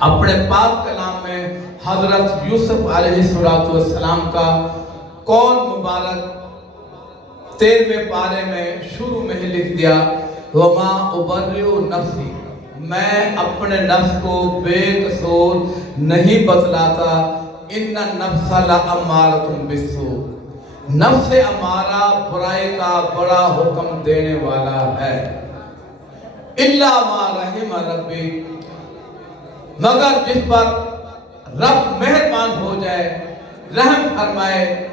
اپنے پاک کلام میں حضرت یوسف علیہ السلام کا قول مبارک 13ویں پارے میں شروع میں ہی لکھ دیا، وَمَا أُبَرِّئُ نَفْسِي، میں اپنے نفس کو بے قصور نہیں بتلاتا، إِنَّ النَّفْسَ لَأَمَّارَةٌ بِالسُّوءِ، نفس امارہ برائی کا بڑا حکم دینے والا ہے، إِلَّا مَا رَحِمَ رَبِّي، مگر جس پر رب مہربان ہو جائے، رحم فرمائے،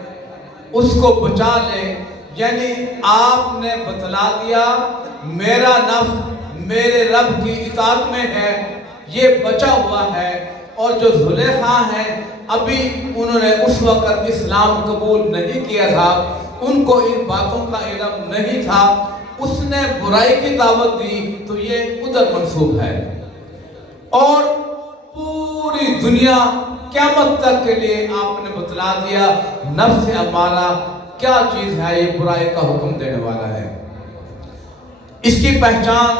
اس کو بچا لے۔ یعنی آپ نے بتلا دیا میرا نفس میرے رب کی اطاعت میں ہے، یہ بچا ہوا ہے۔ اور جو زلیخا ہیں ابھی انہوں نے اس وقت اسلام قبول نہیں کیا تھا، ان کو ان باتوں کا علم نہیں تھا، اس نے برائی کی دعوت دی تو یہ ادھر منسوب ہے۔ اور پوری دنیا قیامت تک کے لیے آپ نے بتلا دیا نفس امارہ کیا چیز ہے، یہ برائی کا حکم دینے والا ہے۔ اس کی پہچان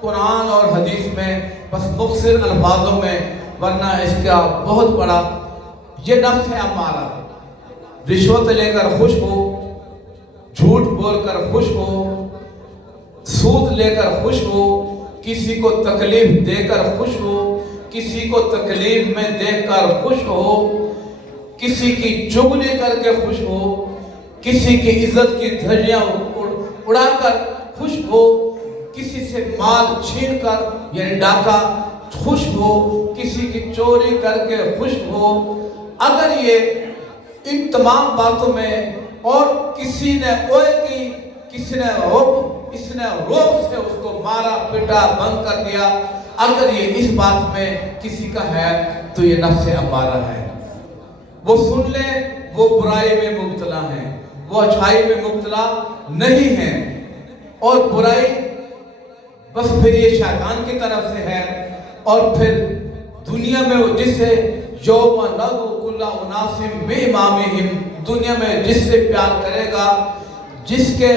قرآن اور حدیث میں بس مختصر الفاظوں میں، ورنہ اس کا بہت بڑا، یہ نفس امارہ رشوت لے کر خوش ہو، جھوٹ بول کر خوش ہو، سود لے کر خوش ہو، کسی کو تکلیف دے کر خوش ہو، کسی کو تکلیف میں دیکھ کر خوش ہو، کسی کی چغلی کر کے خوش ہو، کسی کی عزت کی دھجیاں اڑا کر خوش ہو، کسی سے مال چھین کر یعنی ڈاکہ خوش ہو، کسی کی چوری کر کے خوش ہو۔ اگر یہ ان تمام باتوں میں اور کسی نے اوئے کی، کسی نے اس نے روب سے اس کو مارا پٹا بند کر دیا، اگر یہ اس بات میں کسی کا ہے تو یہ نفس امارہ ہے۔ وہ سن لے وہ برائی میں مبتلا ہیں، وہ اچھائی میں مبتلا نہیں ہیں، اور برائی بس پھر یہ شیطان کی طرف سے ہے۔ اور پھر دنیا میں وہ جس سے یوم ندعو کل اناس بامامہم، دنیا میں جس سے پیار کرے گا، جس کے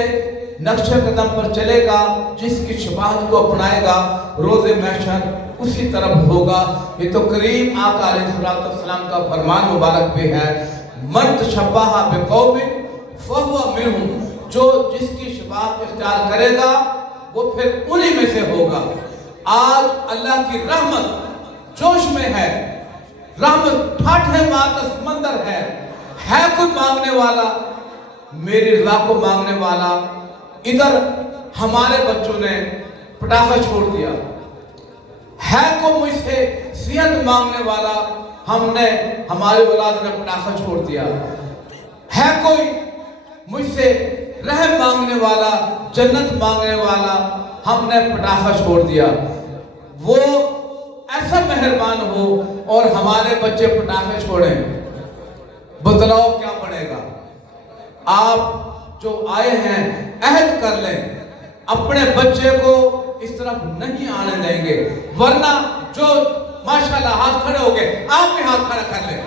نقش قدم پر چلے گا، جس کی شباہت کو اپنائے گا، روز محشر اسی طرف ہوگا۔ یہ تو کریم آقا علیہ السلام کا فرمان مبارک بھی ہے، من تشبہ بقوم فہو منہم، جو جس کی شباہت اختیار کرے گا وہ پھر انہی میں سے ہوگا۔ آج اللہ کی رحمت جوش میں ہے، رحمت ٹھاٹھے مارتا سمندر ہے کوئی مانگنے والا، میری رضا کو مانگنے والا۔ ادھر ہمارے بچوں نے پٹاخہ چھوڑ دیا، ہے کوئی مجھ سے صحت مانگنے والا، ہماری اولاد نے پٹاخہ چھوڑ دیا۔ ہے کوئی مجھ سے رحم مانگنے والا، جنت مانگنے والا، ہم نے پٹاخہ چھوڑ دیا۔ وہ ایسا مہربان ہو اور ہمارے بچے پٹاخے چھوڑیں، بتلاؤ کیا پڑے گا؟ آپ جو آئے ہیں عہد کر لیں، اپنے بچے کو اس طرف نہیں آنے دیں گے، ورنہ جو ماشاءاللہ ہاتھ کھڑے ہو گئے، آپ بھی ہاتھ کھڑا کر لیں۔